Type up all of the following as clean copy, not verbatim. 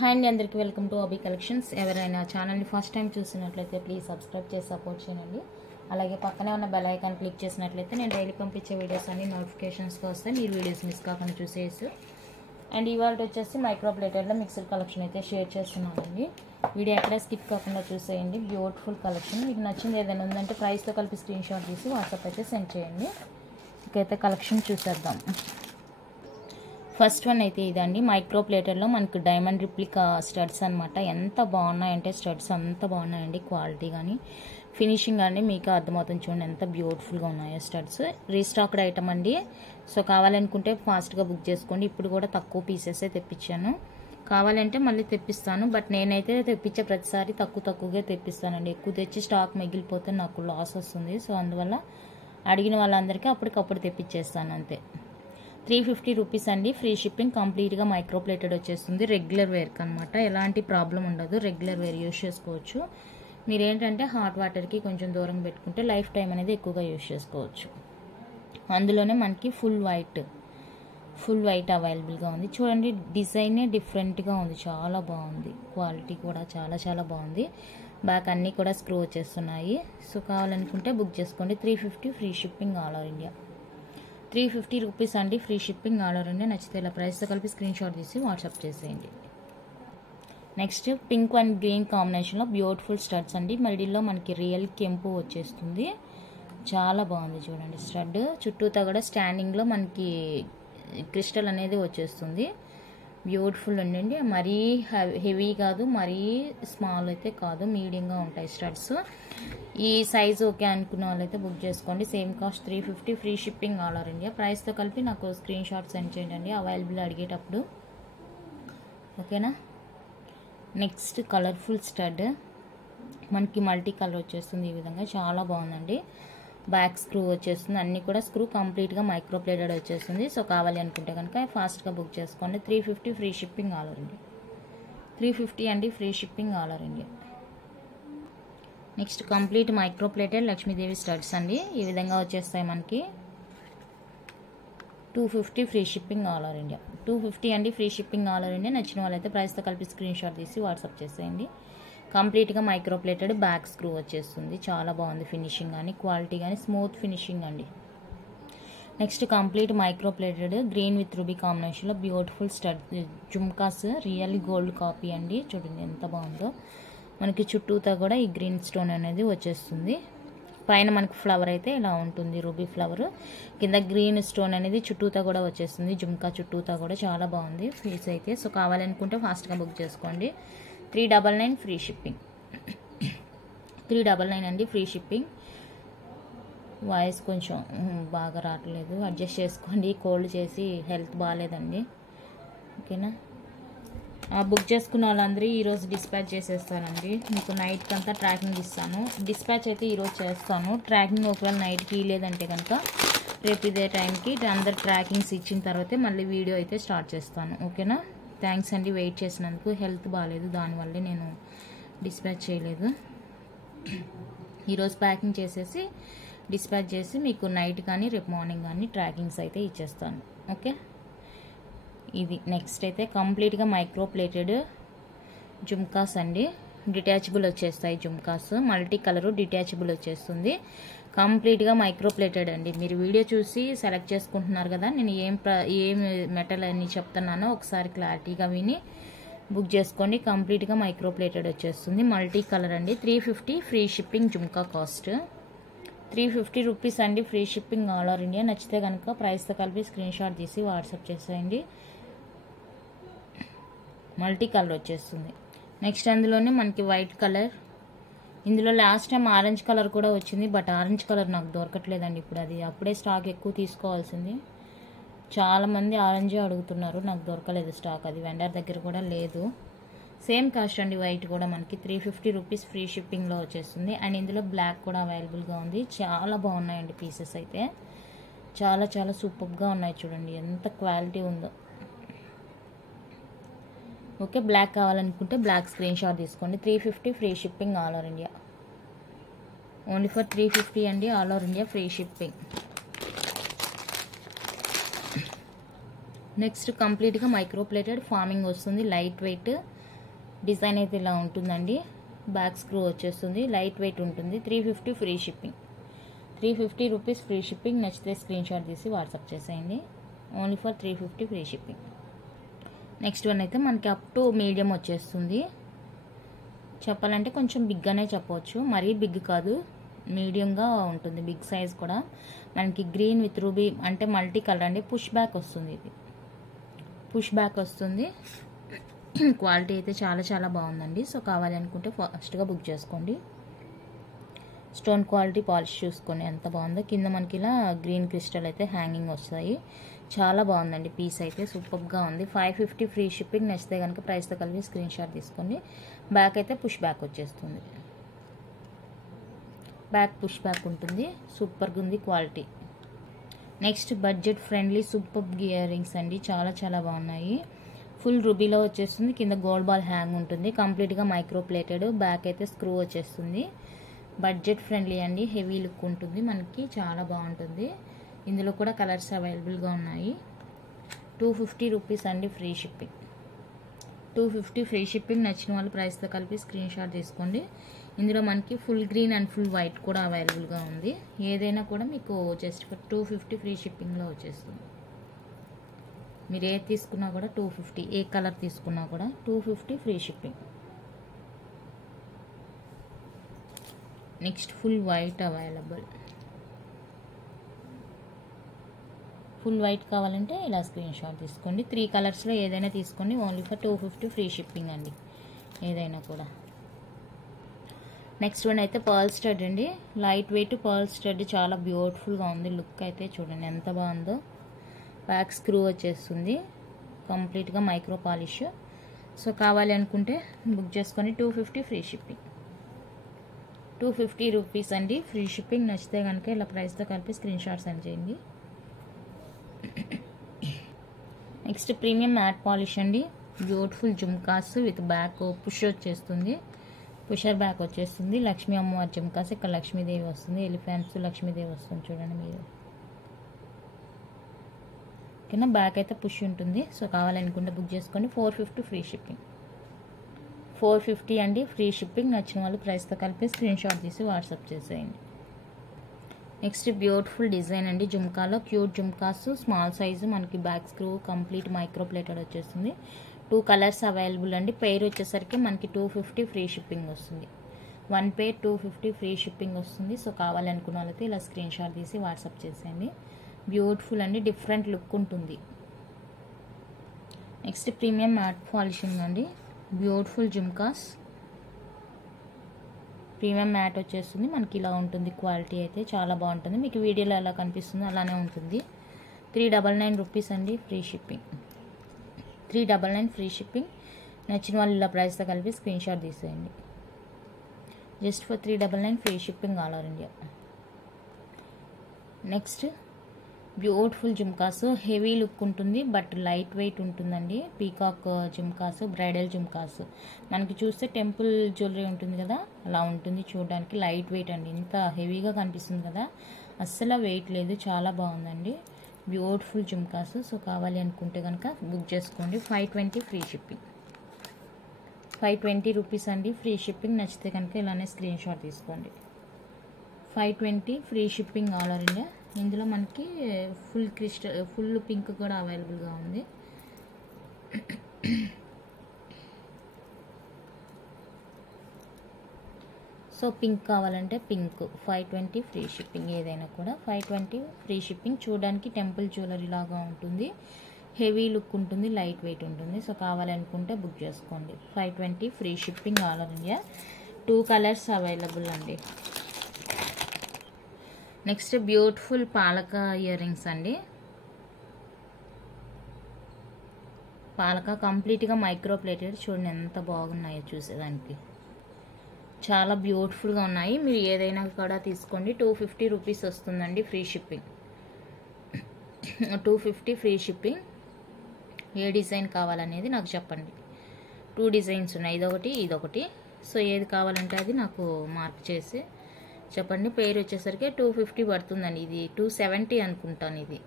Hi అండి, అందరికీ welcome to అబీ collections. ఎవరైనా ఛానల్ని ఫస్ట్ టైం చూసినట్లయితే ప్లీజ్ సబ్స్క్రైబ్ చేసి సపోర్ట్ చేయండి. అలాగే పక్కనే ఉన్న బెల్ ఐకాన్ క్లిక్ చేసినట్లయితే నేను డైలీ పంపించే వీడియోస్ అన్ని నోటిఫికేషన్స్గా వస్తాయి. మీరు వీడియోస్ మిస్ కాకుండా చూసేసి. అండ్ ఇవాళ వచ్చేసి మైక్రో ప్లేటెడ్లో మిక్స్డ్ కలెక్షన్ అయితే షేర్ చేస్తున్నానండి. వీడియో ఎక్కడే స్కిప్ కాకుండా చూసేయండి. Beautiful collection. మీకు నచ్చింది ఏదైనా ఉందంటే ప్రైస్తో కలిపి స్క్రీన్ షాట్ తీసి వాట్సాప్ అయితే సెండ్ చేయండి. ఇకైతే కలెక్షన్ చూసేద్దాం. ఫస్ట్ వన్ అయితే ఇదండి, మైక్రో ప్లేటర్లో మనకు డైమండ్ రిప్లికా స్టడ్స్ అనమాట. ఎంత బాగున్నాయంటే స్టడ్స్ అంత బాగున్నాయండి. క్వాలిటీ కానీ ఫినిషింగ్ కానీ మీకు అర్థమవుతుంది. చూడండి ఎంత బ్యూటిఫుల్గా ఉన్నాయో స్టడ్స్. రీస్టాక్డ్ ఐటమ్ అండి. సో కావాలనుకుంటే ఫాస్ట్గా బుక్ చేసుకోండి. ఇప్పుడు కూడా తక్కువ పీసెస్ తెప్పించాను. కావాలంటే మళ్ళీ తెప్పిస్తాను. బట్ నేనైతే తెప్పించే ప్రతిసారి తక్కువగా తెప్పిస్తానండి. ఎక్కువ తెచ్చి స్టాక్ మిగిలిపోతే నాకు లాస్ వస్తుంది. సో అందువల్ల అడిగిన వాళ్ళందరికీ అప్పటికప్పుడు తెప్పించేస్తాను అంతే. 350 రూపీస్ అండి. Free shipping. కంప్లీట్గా మైక్రో ప్లేటెడ్ వచ్చేస్తుంది. రెగ్యులర్ వేర్కి అనమాట. ఎలాంటి ప్రాబ్లం ఉండదు. రెగ్యులర్ వేర్ యూజ్ చేసుకోవచ్చు. మీరేంటంటే హాట్ వాటర్కి కొంచెం దూరం పెట్టుకుంటే లైఫ్ టైం అనేది ఎక్కువగా యూజ్ చేసుకోవచ్చు. అందులోనే మనకి ఫుల్ వైట్ అవైలబుల్గా ఉంది. చూడండి డిజైనే డిఫరెంట్గా ఉంది. చాలా బాగుంది. క్వాలిటీ కూడా చాలా బాగుంది. బ్యాక్ అన్నీ కూడా స్క్రూ వచ్చేస్తున్నాయి. సో కావాలనుకుంటే బుక్ చేసుకోండి. 350 free shipping all over India. 350 rupees అండి. Free shipping all over India. నచ్చితే ఇలా ప్రైస్తో కలిపి స్క్రీన్ షాట్ తీసి వాట్సాప్ చేసేయండి. నెక్స్ట్ పింక్ అండ్ గ్రీన్ కాంబినేషన్లో బ్యూటిఫుల్ స్టడ్స్ అండి. మిడిల్లో మనకి రియల్ కెంపు వచ్చేస్తుంది. చాలా బాగుంది చూడండి స్టడ్. చుట్టూతా కూడా స్టాండింగ్లో మనకి క్రిస్టల్ అనేది వచ్చేస్తుంది. బ్యూటిఫుల్ ఉండండి. మరీ హెవీ కాదు, మరీ స్మాల్ అయితే కాదు, మీడియంగా ఉంటాయి స్టడ్స్. ఈ సైజు ఓకే అనుకున్న వాళ్ళైతే బుక్ చేసుకోండి. Same cost 350 free shipping all over India. ప్రైస్తో కలిపి నాకు స్క్రీన్ షాట్ సెండ్ చేయండి అవైలబుల్ అడిగేటప్పుడు. ఓకేనా. Next colourful stud. మనకి మల్టీ కలర్ వచ్చేస్తుంది. ఈ విధంగా చాలా బాగుందండి. బ్యాక్ స్క్రూ వచ్చేస్తుంది. అన్నీ కూడా స్క్రూ కంప్లీట్గా మైక్రో ప్లేటెడ్ వచ్చేస్తుంది. సో కావాలి అనుకుంటే కనుక ఫాస్ట్గా బుక్ చేసుకోండి. 350 free shipping all over India. 350 అండి. Free shipping all over India. Next complete micro plated Lakshmidevi studs అండి. ఈ విధంగా వచ్చేస్తాయి మనకి. 250 free shipping all over India. 250 అండి. Free shipping all over India. నచ్చిన వాళ్ళైతే ప్రైస్తో కలిపి స్క్రీన్ షాట్ తీసి వాట్సాప్ చేసేయండి. కంప్లీట్గా మైక్రో ప్లేటెడ్ బ్యాక్ స్క్రూ వచ్చేస్తుంది. చాలా బాగుంది ఫినిషింగ్ కానీ క్వాలిటీ కానీ స్మూత్ ఫినిషింగ్ అండి. Next complete micro plated green with ruby కాంబినేషన్లో beautiful stud jhumkas. Real gold copy అండి. చూడండి ఎంత బాగుందో. మనకి చుట్టూతా కూడా ఈ గ్రీన్ స్టోన్ అనేది వచ్చేస్తుంది. పైన మనకి ఫ్లవర్ అయితే ఇలా ఉంటుంది, రూబీ ఫ్లవర్. కింద గ్రీన్ స్టోన్ అనేది చుట్టూతా కూడా వచ్చేస్తుంది. జుమ్కా చుట్టూతా కూడా చాలా బాగుంది ఫీస్ అయితే. సో కావాలనుకుంటే ఫాస్ట్గా బుక్ చేసుకోండి. 399 ఫ్రీ షిప్పింగ్. 399 అండి. Free shipping. వాయిస్ కొంచెం బాగా రావట్లేదు, అడ్జస్ట్ చేసుకోండి. కోల్డ్ చేసి హెల్త్ బాగాలేదండి. ఓకేనా. బుక్ చేసుకున్న వాళ్ళందరూ ఈరోజు డిస్పాచ్ చేసేస్తానండి. మీకు నైట్కి అంతా ట్రాకింగ్ ఇస్తాను. డిస్పాచ్ అయితే ఈరోజు చేస్తాను. ట్రాకింగ్ ఒకవేళ నైట్కి లేదంటే కనుక రేపు ఇదే టైంకి అందరు ట్రాకింగ్స్ ఇచ్చిన తర్వాతే మళ్ళీ వీడియో అయితే స్టార్ట్ చేస్తాను. ఓకేనా. థ్యాంక్స్ అండి వెయిట్ చేసినందుకు. హెల్త్ బాగాలేదు, దానివల్లే నేను డిస్పాచ్ చేయలేదు. ఈరోజు ప్యాకింగ్ చేసేసి డిస్పాచ్ చేసి మీకు నైట్ కానీ రేపు మార్నింగ్ కానీ ట్రాకింగ్స్ అయితే ఇచ్చేస్తాను. ఓకే. ఇది నెక్స్ట్ అయితే కంప్లీట్గా మైక్రో ప్లేటెడ్ జుమ్కాస్ అండి. డిటాచబుల్ వచ్చేస్తాయి జుమ్కాస్. మల్టీ కలరు డిటాచబుల్ వచ్చేస్తుంది. కంప్లీట్గా మైక్రో ప్లేటెడ్ అండి. మీరు వీడియో చూసి సెలెక్ట్ చేసుకుంటున్నారు కదా, నేను ఏం మెటల్ అని చెప్తున్నానో ఒకసారి క్లారిటీగా విని బుక్ చేసుకోండి. కంప్లీట్గా మైక్రో ప్లేటెడ్ వచ్చేస్తుంది. మల్టీ కలర్ అండి. 350 free shipping. Jhumka cost 350 rupees అండి. Free shipping all over India. నచ్చితే కనుక ప్రైస్తో కలిపి స్క్రీన్ షాట్ తీసి వాట్సాప్ చేసేయండి. మల్టీ కలర్ వచ్చేస్తుంది. నెక్స్ట్ అందులోనే మనకి వైట్ కలర్. ఇందులో లాస్ట్ టైం ఆరెంజ్ కలర్ కూడా వచ్చింది. బట్ ఆరెంజ్ కలర్ నాకు దొరకట్లేదండి ఇప్పుడు. అది అప్పుడే స్టాక్ ఎక్కువ తీసుకోవాల్సింది. చాలామంది ఆరెంజే అడుగుతున్నారు. నాకు దొరకలేదు స్టాక్. అది వెండర్ దగ్గర కూడా లేదు. సేమ్ కాస్ట్ అండి. వైట్ కూడా మనకి 350 రూపీస్ ఫ్రీ షిప్పింగ్లో వచ్చేస్తుంది. అండ్ ఇందులో బ్లాక్ కూడా అవైలబుల్గా ఉంది. చాలా బాగున్నాయండి పీసెస్ అయితే. చాలా సూపర్గా ఉన్నాయి. చూడండి ఎంత క్వాలిటీ ఉందో. ఓకే. బ్లాక్ కావాలనుకుంటే బ్లాక్ స్క్రీన్ షాట్ తీసుకోండి. 350 free shipping all over India. Only for 350 అండి. All over India free shipping. Next కంప్లీట్గా మైక్రో ప్లేటెడ్ ఫార్మింగ్ వస్తుంది. లైట్ వెయిట్ డిజైన్ అయితే ఇలా ఉంటుందండి. బ్యాక్ స్క్రూ వచ్చేస్తుంది, లైట్ వెయిట్ ఉంటుంది. 350 free shipping. 350 rupees free shipping. నచ్చితే స్క్రీన్ షాట్ తీసి వాట్సాప్ చేసేయండి. Only for 350 free shipping. Next one అయితే మనకి అప్ టు మీడియం వచ్చేస్తుంది. చెప్పాలంటే కొంచెం బిగ్గానే చెప్పవచ్చు, మరీ బిగ్ కాదు, మీడియంగా ఉంటుంది. బిగ్ సైజ్ కూడా మనకి గ్రీన్ విత్ రూబీ అంటే మల్టీ కలర్ అండి. పుష్ బ్యాక్ వస్తుంది, ఇది పుష్ బ్యాక్ వస్తుంది. క్వాలిటీ అయితే చాలా చాలా బాగుందండి. సో కావాలి అనుకుంటే ఫాస్ట్గా బుక్ చేసుకోండి. స్టోన్ క్వాలిటీ పాలిష్ చూసుకోండి ఎంత బాగుందో. కింద మనకి ఇలా గ్రీన్ క్రిస్టల్ అయితే హ్యాంగింగ్ వస్తాయి. చాలా బాగుందండి. పీస్ అయితే సూపర్గా ఉంది. 550 ఫ్రీ షిప్పింగ్. నచ్చితే కనుక ప్రైస్తో కలిపి స్క్రీన్ షాట్ తీసుకోండి. బ్యాక్ అయితే పుష్ బ్యాక్ వచ్చేస్తుంది. బ్యాక్ పుష్ బ్యాక్ ఉంటుంది. సూపర్గా ఉంది quality. Next budget friendly super ear rings అండి. చాలా చాలా బాగున్నాయి. ఫుల్ రూబీలో వచ్చేస్తుంది. కింద గోల్డ్ బాల్ హ్యాంగ్ ఉంటుంది. కంప్లీట్గా మైక్రో ప్లేటెడ్. బ్యాక్ అయితే స్క్రూ వచ్చేస్తుంది. బడ్జెట్ ఫ్రెండ్లీ అండి. హెవీ లుక్ ఉంటుంది మనకి. చాలా బాగుంటుంది. ఇందులో కూడా కలర్స్ అవైలబుల్గా ఉన్నాయి. 250 రూపీస్ అండి ఫ్రీ షిప్పింగ్. 250 free shipping. నచ్చిన వాళ్ళు ప్రైస్తో కలిపి స్క్రీన్ షాట్ తీసుకోండి. ఇందులో మనకి full green and full white కూడా అవైలబుల్గా ఉంది. ఏదైనా కూడా మీకు జస్ట్ ఫర్ 250 ఫ్రీ షిప్పింగ్లో వచ్చేస్తుంది. మీరు ఏది తీసుకున్నా కూడా 250, ఏ కలర్ తీసుకున్నా కూడా 250 free shipping. Next full white available. Full white కావాలంటే ఇలా స్క్రీన్ షాట్ తీసుకోండి. 3 కలర్స్లో ఏదైనా తీసుకోండి. ఓన్లీ ఫర్ 250 ఫ్రీ షిప్పింగ్ అండి ఏదైనా కూడా. నెక్స్ట్ వన్ అయితే పర్ల్ స్టడ్ అండి. Light weight pearl stud. చాలా బ్యూటిఫుల్గా ఉంది. లుక్ అయితే చూడండి ఎంత బాగుందో. బ్యాక్ స్క్రూ వచ్చేస్తుంది. కంప్లీట్గా మైక్రో పాలిష్. సో కావాలి అనుకుంటే బుక్ చేసుకొని 250 ఫ్రీ షిప్పింగ్. 250 రూపీస్ అండి ఫ్రీ షిప్పింగ్. నచ్చితే కనుక ఇలా ప్రైస్తో కలిపి స్క్రీన్ షాట్ సెండ్ చేయండి. నెక్స్ట్ ప్రీమియం మ్యాట్ పాలిష్ అండి. Beautiful jhumkas with back push వచ్చేస్తుంది. పుషర్ బ్యాక్ వచ్చేస్తుంది. లక్ష్మీ అమ్మవారి జుమ్కాస్. ఇక్కడ లక్ష్మీదేవి వస్తుంది. ఎలిఫెంట్స్ లక్ష్మీదేవి వస్తుంది చూడండి మీరు. ఓకేనా. బ్యాక్ అయితే పుష్ ఉంటుంది. సో కావాలనుకుంటే బుక్ చేసుకోండి. 450 ఫ్రీ షిప్పింగ్. 450 అండి ఫ్రీ షిప్పింగ్. నచ్చిన వాళ్ళు ప్రైస్తో కలిపి స్క్రీన్ షాట్ తీసి వాట్సాప్ చేసేయండి. నెక్స్ట్ బ్యూటిఫుల్ డిజైన్ అండి. జుమ్కాలో క్యూట్ జుమ్కాస్. స్మాల్ సైజు మనకి back screw complete micro plated వచ్చేస్తుంది. 2 కలర్స్ అవైలబుల్ అండి. పెయిర్ వచ్చేసరికి మనకి 250 ఫ్రీ షిప్పింగ్ వస్తుంది. 1 పెయిర్ 250 ఫ్రీ షిప్పింగ్ వస్తుంది. సో కావాలనుకున్న వాళ్ళైతే ఇలా స్క్రీన్ షాట్ తీసి వాట్సాప్ చేసేయండి. బ్యూటిఫుల్ అండి. డిఫరెంట్ లుక్ ఉంటుంది. నెక్స్ట్ ప్రీమియం మ్యాట్ పాలిషింగ్ అండి. బ్యూటిఫుల్ జుమ్కాస్. ప్రీమియం మ్యాట్ వచ్చేస్తుంది మనకి. ఇలా ఉంటుంది క్వాలిటీ అయితే చాలా బాగుంటుంది. మీకు వీడియోలో ఎలా కనిపిస్తుందో అలానే ఉంటుంది. 399 రూపీస్ అండి ఫ్రీ షిప్పింగ్. 399 free shipping. నచ్చిన వాళ్ళు ఇలా ప్రైస్తో కలిపి స్క్రీన్ షాట్ తీసేయండి. Just for 399 free shipping all over India. Next beautiful jhumkas. Heavy look ఉంటుంది బట్ లైట్ వెయిట్ ఉంటుందండి. Peacock jhumkas, bridal jhumkas. మనకి చూస్తే టెంపుల్ జ్యువెలరీ ఉంటుంది కదా అలా ఉంటుంది చూడడానికి. లైట్ వెయిట్ అండి. ఇంత హెవీగా కనిపిస్తుంది కదా, అస్సలు వెయిట్ లేదు. చాలా బాగుందండి. బ్యూటిఫుల్ జుమ్కాస్. సో కావాలి అనుకుంటే కనుక బుక్ చేసుకోండి. 520 ఫ్రీ షిప్పింగ్. 520 రూపీస్ అండి ఫ్రీ షిప్పింగ్. నచ్చితే కనుక ఇలానే స్క్రీన్ షాట్ తీసుకోండి. 520 free shipping all over India. ఇందులో మనకి ఫుల్ క్రిస్టల్ ఫుల్ పింక్ కూడా అవైలబుల్గా ఉంది. సో పింక్ కావాలంటే పింక్. 520 free shipping. ఏదైనా కూడా 520 ఫ్రీ షిప్పింగ్. చూడడానికి టెంపుల్ జ్యువెలరీ లాగా ఉంటుంది. హెవీ లుక్ ఉంటుంది. లైట్ వెయిట్ ఉంటుంది. సో కావాలనుకుంటే బుక్ చేసుకోండి. 520 free shipping all over India. 2 colours available అండి. నెక్స్ట్ బ్యూటిఫుల్ పాలక ఇయర్ రింగ్స్ అండి. పాలక కంప్లీట్గా మైక్రో ప్లేటెడ్. చూడండి ఎంత బాగున్నాయో చూసేదానికి. చాలా బ్యూటిఫుల్గా ఉన్నాయి. మీరు ఏదైనా కూడా తీసుకోండి. 250 రూపీస్ వస్తుందండి ఫ్రీ షిప్పింగ్. 250 free shipping. ఏ డిజైన్ కావాలనేది నాకు చెప్పండి. 2 డిజైన్స్ ఉన్నాయి. ఇదొకటి. సో ఏది కావాలంటే అది నాకు మార్క్ చేసి చెప్పండి. పేరు వచ్చేసరికి 250 పడుతుందండి. ఇది 270 అనుకుంటాను. ఇది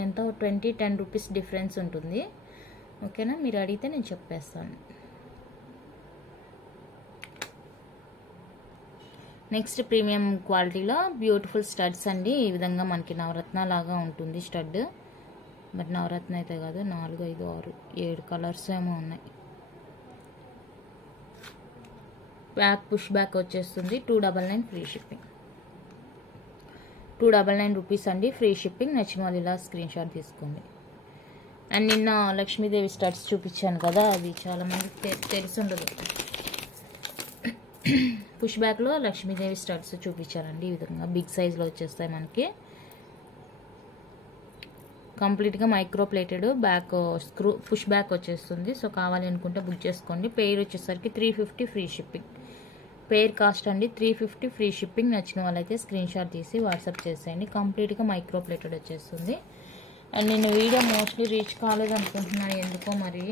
ఎంత 10 రూపీస్ డిఫరెన్స్ ఉంటుంది. ఓకేనా, మీరు అడిగితే నేను చెప్పేస్తాను. నెక్స్ట్ ప్రీమియం క్వాలిటీలో బ్యూటిఫుల్ స్టడ్స్ అండి. ఈ విధంగా మనకి నవరత్న లాగా ఉంటుంది స్టడ్, బట్ నవరత్న అయితే కాదు. 4, 5, 6, 7 కలర్స్ ఏమో ఉన్నాయి. బ్యాక్ పుష్ బ్యాక్ వచ్చేస్తుంది. 299 ఫ్రీ షిప్పింగ్. 299 రూపీస్ అండి, ఫ్రీ షిప్పింగ్. నచ్చిన వాళ్ళు ఇలా స్క్రీన్ షాట్ తీసుకోండి. అండ్ నిన్న లక్ష్మీదేవి స్టడ్స్ చూపించాను కదా, అది చాలా మందికి తెలిసి ఉండదు. పుష్ బ్యాక్లో లక్ష్మీదేవి స్టడ్స్ చూపించానండి. ఈ విధంగా బిగ్ సైజ్లో వచ్చేస్తాయి మనకి. కంప్లీట్గా micro plated back screw push back వచ్చేస్తుంది. సో కావాలి అనుకుంటే బుక్ చేసుకోండి. పెయిర్ వచ్చేసరికి 350 ఫ్రీ షిప్పింగ్. పెయిర్ కాస్ట్ అండి 350 ఫ్రీ షిప్పింగ్. నచ్చిన వాళ్ళైతే స్క్రీన్ షాట్ తీసి వాట్సాప్ చేసేయండి. కంప్లీట్గా మైక్రో ప్లేటెడ్ వచ్చేస్తుంది. అండ్ నేను వీడియో మోస్ట్లీ రీచ్ కాలేదు అనుకుంటున్నాను ఎందుకో మరి.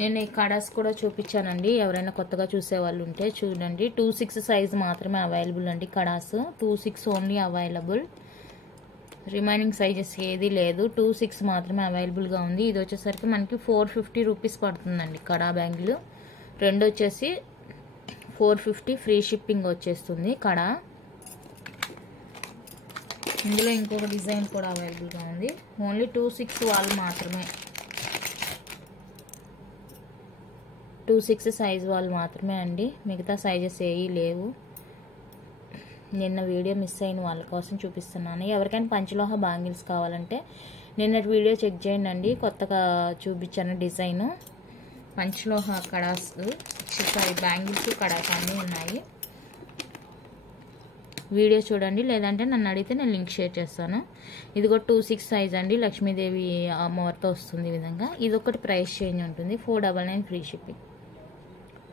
నేను ఈ కడాస్ కూడా చూపించానండి. ఎవరైనా కొత్తగా చూసే వాళ్ళు ఉంటే చూడండి. 2/6 సైజ్ మాత్రమే అవైలబుల్ అండి. Kadas 2/6 only available. Remaining sizes ఏది లేదు. 2/6 మాత్రమే అవైలబుల్గా ఉంది. ఇది వచ్చేసరికి మనకి 450 రూపీస్ పడుతుందండి. కడా బ్యాంగిల్ రెండు వచ్చేసి 450 ఫ్రీ షిప్పింగ్ వచ్చేస్తుంది కడా. ఇందులో ఇంకొక డిజైన్ కూడా అవైలబుల్గా ఉంది. ఓన్లీ 2/6 వాళ్ళు మాత్రమే, 2/6 సైజ్ వాళ్ళు మాత్రమే అండి. మిగతా సైజెస్ ఏవి లేవు. నిన్న వీడియో మిస్ అయిన వాళ్ళ కోసం చూపిస్తున్నాను. ఎవరికైనా పంచలోహ బ్యాంగిల్స్ కావాలంటే నిన్నటి వీడియో చెక్ చేయండి అండి. కొత్తగా చూపించాను డిజైను. పంచలోహ కడాస్ బ్యాంగిల్స్ కడాస్ అన్నీ ఉన్నాయి. వీడియో చూడండి, లేదంటే నన్ను అడిగితే నేను లింక్ షేర్ చేస్తాను. ఇది కూడా 2/6 సైజ్ అండి. లక్ష్మీదేవి అమ్మవారితో వస్తుంది ఈ విధంగా. ఇది ఒకటి ప్రైస్ చేంజ్ ఉంటుంది. 499 ఫ్రీ షిప్పింగ్.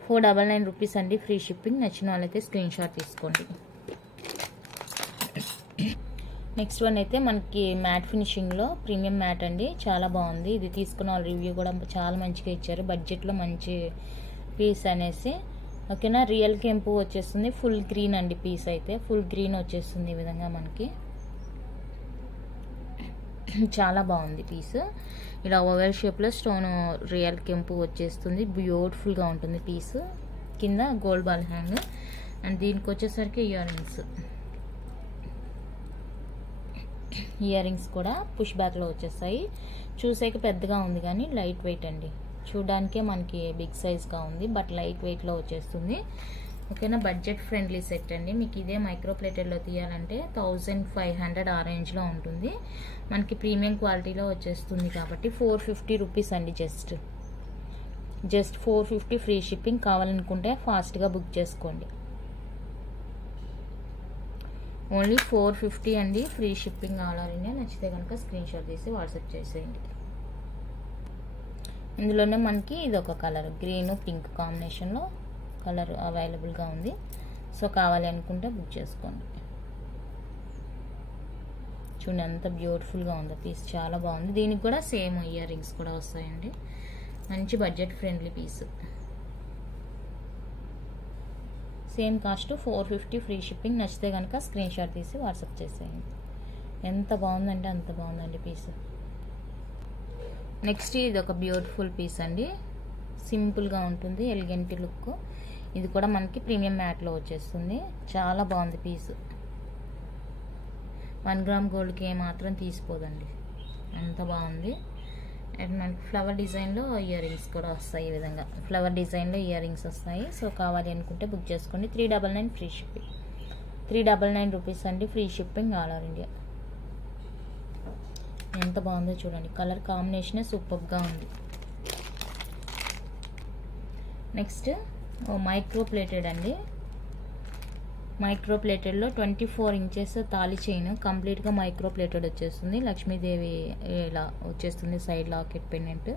499 రూపీస్ అండి, ఫ్రీ షిప్పింగ్. నచ్చిన వాళ్ళైతే స్క్రీన్ షాట్ తీసుకోండి. నెక్స్ట్ వన్ అయితే మనకి మ్యాట్ ఫినిషింగ్లో ప్రీమియం మ్యాట్ అండి. చాలా బాగుంది. ఇది తీసుకున్న వాళ్ళ రివ్యూ కూడా చాలా మంచిగా ఇచ్చారు. బడ్జెట్లో మంచి పీస్ అనేసి. ఓకేనా, రియల్ కెంపు వచ్చేస్తుంది. ఫుల్ గ్రీన్ అండి పీస్ అయితే. ఫుల్ గ్రీన్ వచ్చేస్తుంది ఈ విధంగా మనకి. చాలా బాగుంది పీస్. ఇలా ఓవెల్ షేప్లో స్టోన్ రియల్ కెంపు వచ్చేస్తుంది. బ్యూటిఫుల్గా ఉంటుంది పీస్. కింద గోల్డ్ బాల్ హ్యాంగ్. అండ్ దీనికి వచ్చేసరికి ఇయర్ రింగ్స్ కూడా పుష్ బ్యాక్లో వచ్చేస్తాయి. చూసేకి పెద్దగా ఉంది కానీ లైట్ వెయిట్ అండి. చూడడానికే మనకి బిగ్ సైజ్గా ఉంది, బట్ లైట్ వెయిట్లో వచ్చేస్తుంది. ఓకేనా, బడ్జెట్ ఫ్రెండ్లీ సెట్ అండి. మీకు ఇదే మైక్రో ప్లేటెడ్లో తీయాలంటే 1500 ఆ రేంజ్లో ఉంటుంది. మనకి ప్రీమియం క్వాలిటీలో వచ్చేస్తుంది కాబట్టి 450 రూపీస్ అండి. Just 450 free shipping. కావాలనుకుంటే ఫాస్ట్గా బుక్ చేసుకోండి. ఓన్లీ 450 అండి, free shipping all over India. నచ్చితే కనుక స్క్రీన్ షాట్ తీసి వాట్సాప్ చేసేయండి. ఇందులోనే మనకి ఇది ఒక కలర్ గ్రీన్ పింక్ కాంబినేషన్లో కలర్ అవైలబుల్గా ఉంది. సో కావాలి అనుకుంటే బుక్ చేసుకోండి. చూడండి ఎంత బ్యూటిఫుల్గా ఉందో పీస్. చాలా బాగుంది. దీనికి కూడా సేమ్ ఇయర్ రింగ్స్ కూడా వస్తాయండి. మంచి budget friendly piece. Same cost 450 free shipping. నచ్చితే కనుక స్క్రీన్ షాట్ తీసి వాట్సాప్ చేసేయండి. ఎంత బాగుందంటే అంత బాగుందండి పీస్. నెక్స్ట్ ఇది ఒక బ్యూటిఫుల్ పీస్ అండి. సింపుల్గా ఉంటుంది, ఎలిగెంట్ లుక్. ఇది కూడా మనకి ప్రీమియం మ్యాట్లో వచ్చేస్తుంది. చాలా బాగుంది పీస్. 1 గ్రామ్ గోల్డ్కి ఏమాత్రం తీసిపోదండి, అంత బాగుంది. అండ్ మనకి ఫ్లవర్ డిజైన్లో ఇయర్ రింగ్స్ కూడా వస్తాయి. ఈ విధంగా ఫ్లవర్ డిజైన్లో ఇయర్ రింగ్స్ వస్తాయి. సో కావాలి అనుకుంటే బుక్ చేసుకోండి. 399 ఫ్రీ షిప్పింగ్. 399 రూపీస్ అండి, free shipping all over India. ఎంత బాగుందో చూడండి. కలర్ కాంబినేషనే సూపర్గా ఉంది. నెక్స్ట్ మైక్రో ప్లేటెడ్ అండి. మైక్రో ప్లేటెడ్లో 24 ఇంచెస్ తాళి చైన్ కంప్లీట్గా మైక్రో ప్లేటెడ్ వచ్చేస్తుంది. లక్ష్మీదేవి ఇలా వచ్చేస్తుంది. సైడ్ లాకెట్ పెండెంట్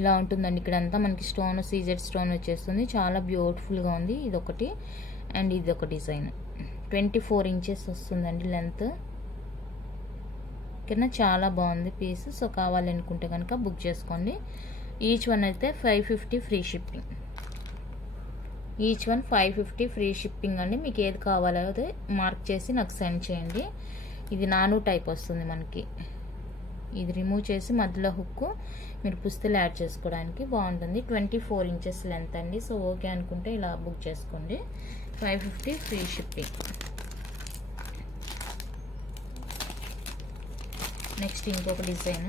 ఇలా ఉంటుందండి. ఇక్కడంతా మనకి స్టోన్ సీజెడ్ స్టోన్ వచ్చేస్తుంది. చాలా బ్యూటిఫుల్గా ఉంది. ఇదొకటి అండ్ ఇది ఒక డిజైన్. 24 ఇంచెస్ వస్తుందండి లెంత్. ఓకేనా, చాలా బాగుంది పీస్. సో కావాలి అనుకుంటే కనుక బుక్ చేసుకోండి. ఈచ్ వన్ అయితే 550 free shipping. Each one 550 free shipping అండి. మీకు ఏది కావాలో అది మార్క్ చేసి నాకు సెండ్ చేయండి. ఇది నాను టైప్ వస్తుంది మనకి. ఇది రిమూవ్ చేసి మధ్యలో హుక్ మీరు పుస్తలు యాడ్ చేసుకోవడానికి బాగుంటుంది. 24 ఇంచెస్ లెంత్ అండి. సో ఓకే అనుకుంటే ఇలా బుక్ చేసుకోండి. 550 ఫ్రీ షిప్పింగ్. నెక్స్ట్ ఇంకొక డిజైన్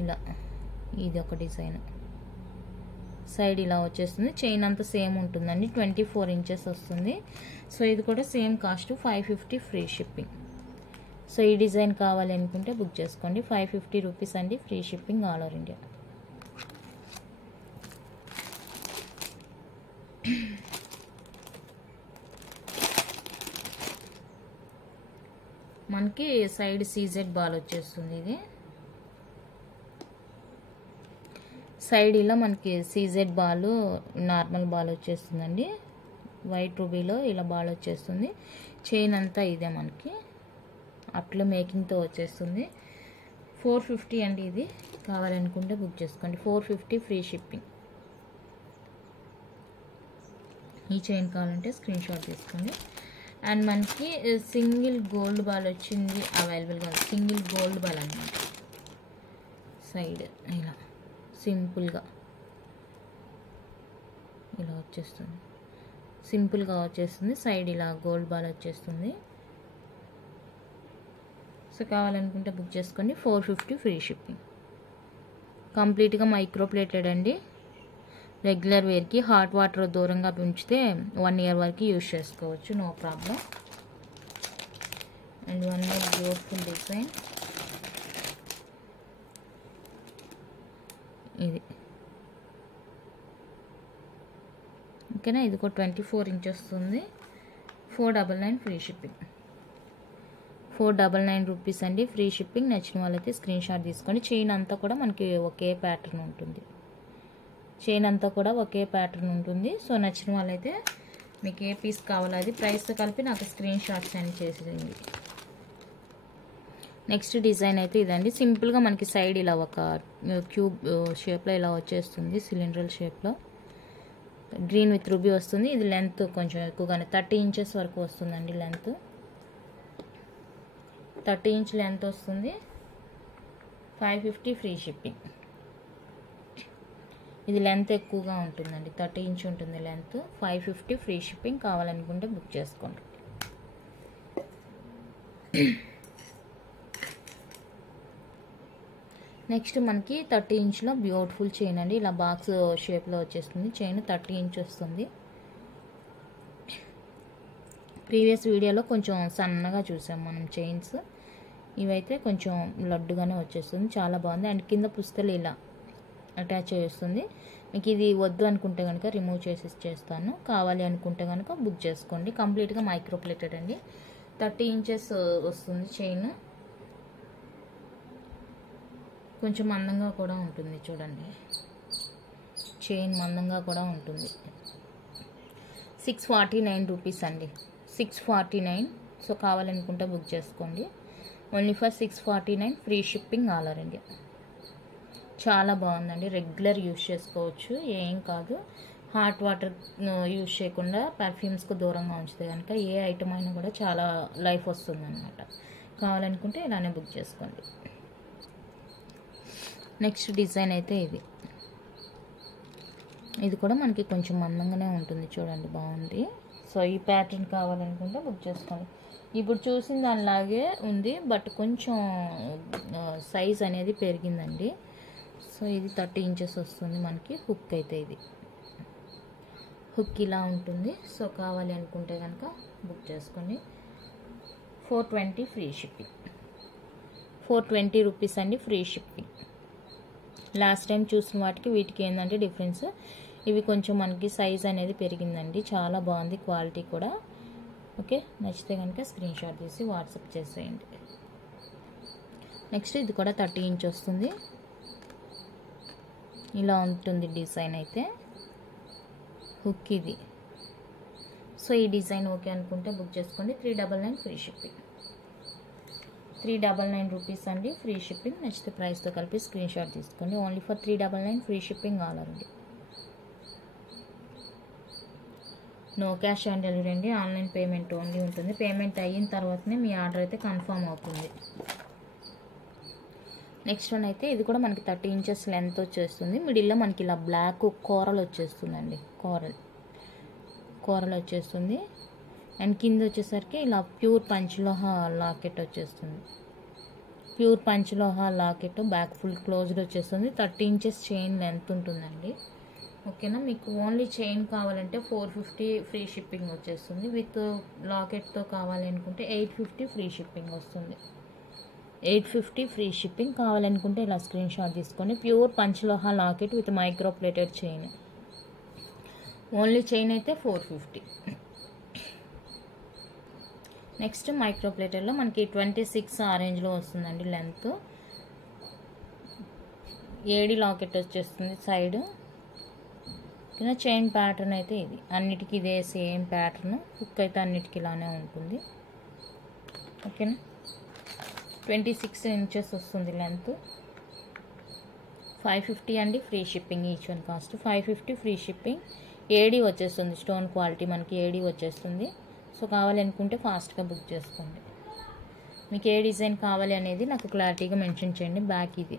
ఇలా, ఇది ఒక డిజైన్ సైడ్ ఇలా వచ్చేస్తుంది. చైన్ అంతా సేమ్ ఉంటుందండి. 24 ఇంచెస్ వస్తుంది. సో ఇది కూడా same cost 550 free shipping. So ఈ డిజైన్ కావాలి అనుకుంటే బుక్ చేసుకోండి. 550 రూపీస్ అండి, free shipping all over India. మనకి సైడ్ సీజెడ్ బాల్ వచ్చేస్తుంది. ఇది సైడ్ ఇలా మనకి సీజెడ్ బాల్, నార్మల్ బాల్ వచ్చేస్తుందండి. వైట్ రూబీలో ఇలా బాల్ వచ్చేస్తుంది. చైన్ అంతా ఇదే మనకి అట్లా మేకింగ్తో వచ్చేస్తుంది. 450 అండి. ఇది కావాలనుకుంటే బుక్ చేసుకోండి. 450 ఫ్రీ షిప్పింగ్. ఈ చైన్ కావాలంటే స్క్రీన్ షాట్ తీసుకోండి. అండ్ మనకి సింగిల్ గోల్డ్ బాల్ వచ్చింది అవైలబుల్గా ఉంది. సింగిల్ గోల్డ్ బాల్ అనమాట. సైడ్ ఇలా సింపుల్గా ఇలా వచ్చేస్తుంది. సింపుల్గా వచ్చేస్తుంది. సైడ్ ఇలా గోల్డ్ బాల్ వచ్చేస్తుంది. సో కావాలనుకుంటే బుక్ చేసుకోండి. 450 ఫ్రీ షిప్పింగ్. కంప్లీట్గా మైక్రో ప్లేటెడ్ అండి. రెగ్యులర్ వేర్కి హాట్ వాటర్ దూరంగా ఉంచితే 1 ఇయర్ వరకు యూజ్ చేసుకోవచ్చు, no problem. And one more beautiful design. ఇది ఓకేనా. ఇది కూడా 24 ఇంచెస్ వస్తుంది. 499 ఫ్రీ షిప్పింగ్. 499 రూపీస్ అండి, ఫ్రీ షిప్పింగ్. నచ్చిన వాళ్ళైతే స్క్రీన్ షాట్ తీసుకోండి. చైన్ అంతా కూడా మనకి ఒకే ప్యాటర్న్ ఉంటుంది. చైన్ అంతా కూడా ఒకే ప్యాటర్న్ ఉంటుంది. సో నచ్చిన వాళ్ళైతే మీకు ఏ పీస్ కావాలో అది ప్రైస్తో కలిపి నాకు స్క్రీన్ షాట్ సెండ్ చేసేయండి. నెక్స్ట్ డిజైన్ అయితే ఇదండి. సింపుల్గా మనకి సైడ్ ఇలా ఒక క్యూబ్ షేప్లో ఇలా వచ్చేస్తుంది. సిలిండ్రల్ షేప్లో గ్రీన్ విత్ రూబీ వస్తుంది. ఇది లెంత్ కొంచెం ఎక్కువగానే 30 ఇంచెస్ వరకు వస్తుందండి. లెంత్ 30 ఇంచ్ లెంత్ వస్తుంది. 550 ఫ్రీ షిప్పింగ్. ఇది లెంత్ ఎక్కువగా ఉంటుందండి. 30 ఇంచ్ ఉంటుంది లెంత్. 550 free shipping. కావాలనుకుంటే బుక్ చేసుకోండి. నెక్స్ట్ మనకి 30 ఇంచ్లో బ్యూటిఫుల్ చైన్ అండి. ఇలా బాక్స్ షేప్లో వచ్చేస్తుంది. చైన్ 30 ఇంచ్ వస్తుంది. ప్రీవియస్ వీడియోలో కొంచెం సన్నగా చూసాం మనం చైన్స్. ఇవైతే కొంచెం లడ్డుగానే వచ్చేస్తుంది. చాలా బాగుంది. అండ్ కింద పుస్తలు ఇలా అటాచ్ చేస్తుంది. మీకు ఇది వద్దు అనుకుంటే కనుక రిమూవ్ చేసి చేస్తాను. కావాలి అనుకుంటే కనుక బుక్ చేసుకోండి. కంప్లీట్గా మైక్రో ప్లేటెడ్ అండి. 30 ఇంచెస్ వస్తుంది చైన్. కొంచెం మందంగా కూడా ఉంటుంది చూడండి. చైన్ మందంగా కూడా ఉంటుంది. 649 రూపీస్ అండి. 649. సో కావాలనుకుంటే బుక్ చేసుకోండి. Only for 649 free shipping all over India. చాలా బాగుందండి. రెగ్యులర్ యూజ్ చేసుకోవచ్చు, ఏం కాదు. హాట్ వాటర్ యూజ్ చేయకుండా పర్ఫ్యూమ్స్కు దూరంగా ఉంచితే కనుక ఏ ఐటమ్ అయినా కూడా చాలా లైఫ్ వస్తుంది అనమాట. కావాలనుకుంటే ఇలానే బుక్ చేసుకోండి. నెక్స్ట్ డిజైన్ అయితే ఇది కూడా మనకి కొంచెం మందంగానే ఉంటుంది చూడండి, బాగుంది. సో ఈ ప్యాటర్న్ కావాలనుకుంటే బుక్ చేసుకోండి. ఇప్పుడు చూసిన దానిలాగే ఉంది, బట్ కొంచెం సైజ్ అనేది పెరిగిందండి. సో ఇది 30 ఇంచెస్ వస్తుంది మనకి. హుక్ అయితే ఇది హుక్ ఇలా ఉంటుంది. సో కావాలి అనుకుంటే కనుక బుక్ చేసుకోండి. 420 ఫ్రీ షిప్పింగ్. 420 రూపీస్ అండి, ఫ్రీ షిప్పింగ్. లాస్ట్ టైం చూసిన వాటికి వీటికి ఏంటంటే డిఫరెన్స్, ఇవి కొంచెం మనకి సైజ్ అనేది పెరిగిందండి. చాలా బాగుంది క్వాలిటీ కూడా. ఓకే, నచ్చితే కనుక స్క్రీన్ షాట్ తీసి వాట్సాప్ చేసేయండి. నెక్స్ట్ ఇది కూడా 30 ఇంచ్ వస్తుంది. ఇలా ఉంటుంది డిజైన్ అయితే. హుక్ ఇది. సో ఈ డిజైన్ ఓకే అనుకుంటే బుక్ చేసుకోండి. 399 ఫ్రీ షిప్పింగ్. 399 రూపీస్ అండి, ఫ్రీ షిప్పింగ్. నచ్చితే ప్రైస్తో కలిపి స్క్రీన్ షాట్ తీసుకోండి. Only for 399 free shipping all అండి. నో క్యాష్ ఆన్ డెలివరీ అండి, ఆన్లైన్ పేమెంట్ ఓన్లీ ఉంటుంది. పేమెంట్ అయిన తర్వాతనే మీ ఆర్డర్ అయితే కన్ఫర్మ్ అవుతుంది. నెక్స్ట్ వన్ అయితే ఇది కూడా మనకి 30 ఇంచెస్ లెంత్ వచ్చేస్తుంది. మిడిల్లో మనకి ఇలా బ్లాక్ కోరల్ వచ్చేస్తుందండి, కోరల్ వచ్చేస్తుంది. అండ్ కింద వచ్చేసరికి ఇలా ప్యూర్ పంచలోహ లాకెట్ వచ్చేస్తుంది. Pure panchaloha locket back full closed వచ్చేస్తుంది. 30 ఇంచెస్ చైన్ లెంత్ ఉంటుందండి. ఓకేనా, మీకు ఓన్లీ చైన్ కావాలంటే 450 ఫ్రీ షిప్పింగ్ వచ్చేస్తుంది. విత్ లాకెట్తో కావాలి అనుకుంటే 850 ఫ్రీ షిప్పింగ్ వస్తుంది. 850 ఫ్రీ షిప్పింగ్ కావాలనుకుంటే ఇలా స్క్రీన్ షాట్ తీసుకోండి. Pure panchaloha locket with micro plated chain. Only chain అయితే 450. నెక్స్ట్ మైక్రో ప్లేటర్లో మనకి 26 ఆ రేంజ్లో వస్తుందండి లెంత్. ఏడి లాకెట్ వచ్చేస్తుంది సైడ్. ఓకేనా, చైన్ ప్యాటర్న్ అయితే ఇది అన్నిటికీ ఇదే సేమ్ ప్యాటర్న్. హుక్ అయితే అన్నిటికీ ఇలానే ఉంటుంది. ఓకేనా, 26 ఇంచెస్ వస్తుంది లెంత్. 550 అండి free shipping. Each one cost 550 free shipping. AD వచ్చేస్తుంది, స్టోన్ క్వాలిటీ మనకి ఏడి వచ్చేస్తుంది. సో కావాలనుకుంటే ఫాస్ట్గా బుక్ చేసుకోండి. మీకు ఏ డిజైన్ కావాలి అనేది నాకు క్లారిటీగా మెన్షన్ చేయండి. బ్యాక్ ఇది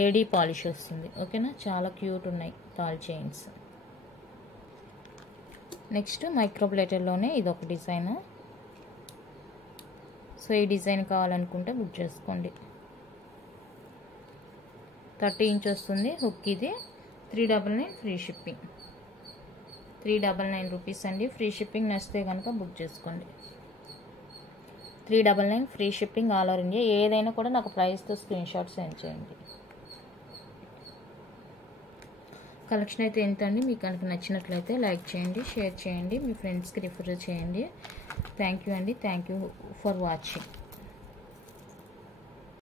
ఏడీ పాలిష్ వస్తుంది. ఓకేనా, చాలా క్యూట్ ఉన్నాయి తాల్ చైన్స్. నెక్స్ట్ మైక్రో ప్లేటర్లోనే ఇది ఒక డిజైన్. సో ఈ డిజైన్ కావాలనుకుంటే బుక్ చేసుకోండి. 30 ఇంచ్ వస్తుంది హుక్. ఇది 399 ఫ్రీ షిప్పింగ్. 399 రూపీస్ అండి ఫ్రీ షిప్పింగ్. నచ్చితే కనుక బుక్ చేసుకోండి. 399 free shipping all over India. ఏదైనా కూడా నాకు ప్రైస్తో స్క్రీన్ షాట్ సెండ్ చేయండి. కలెక్షన్ అయితే ఎంత అండి. మీకు కనుక నచ్చినట్లయితే లైక్ చేయండి, షేర్ చేయండి, మీ ఫ్రెండ్స్కి రిఫర్ చేయండి. థ్యాంక్ యూ అండి. Thank you for watching.